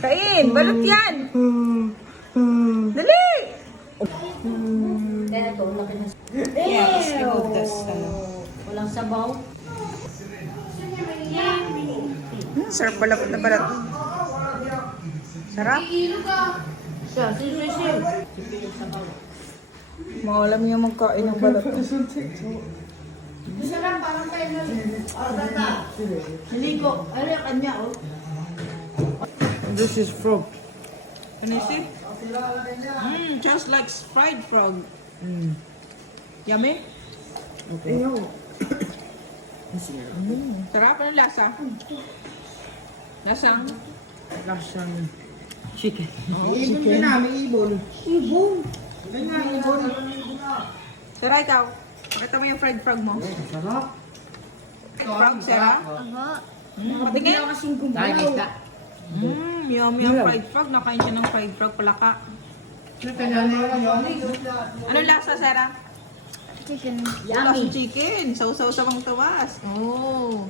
Kain, balot yan. Dali. Kaya ito, laki na. Yes, ibutas. Walang sabaw. Sarap balot na balot. Sarap. Siya, sisisi. Maalam niya magkain ng balot. Naligo. Ano yung kanya, oh? This is frog. Can I see? Just like fried frog. Yummy? Okay. Sarap. Ano lasa? Lasang? Lasang Chicken. ibon din na, may ibon. Ibon. Ganyan, ibon. Sarah, ikaw. Pakita mo yung fried frog mo. Sarap. Frog, Sarah? Patingin. Dahil ka. Yummy ang fried frog. Nakain siya ng fried frog. Palaka. Ano lasa, Sarah? Chicken. Lasang chicken. Sausaw sa mga tawas. Oh.